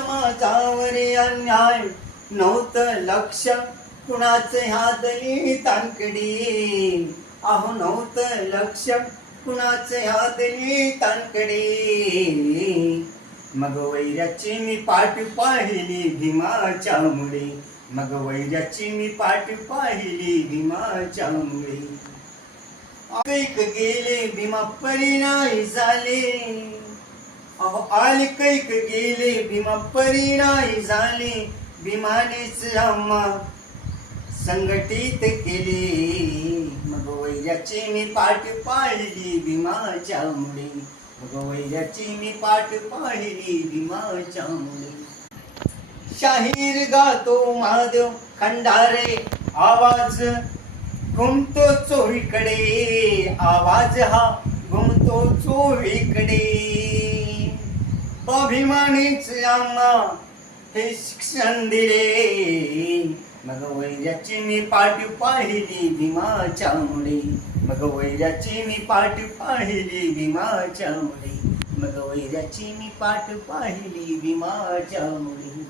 समाजावरी अन्याय नव्हतं लक्ष कुणाचे हादली तानकडे. अहो नव्हतं लक्ष कुणाचे हादली तानकडे. मग वैराची मी पाठ पाहिली भीमाच्या मुळे. मग वैराची मी पाठ पाहिली भीमाच्या मुळे. कैक गेले भीमा परिणाय झाले. अहो आले कैक गेले भीमा परिणाय झाले. भीमानेच रामा संघटित केले. मग वैराची मी पाठ पाहिली भीमाच्या मुळे. मग वैराची मी पाठ पाहिली भीमाच्या मुळे. शाहीर गातो महादेव खंडारे आवाज घुमतो चोहीकडे. आवाज हा घुमतो चोहीकडे. अभिमानीच आम्हा हे शिक्षण दिले. मग वैराची मी पाठ पाहिली भीमाच्या मुळे. मग वैराची मी पाठ पाहिली भीमाच्या मुळे. मग वैराची मी पाठ पाहिली भीमाच्या मुळे.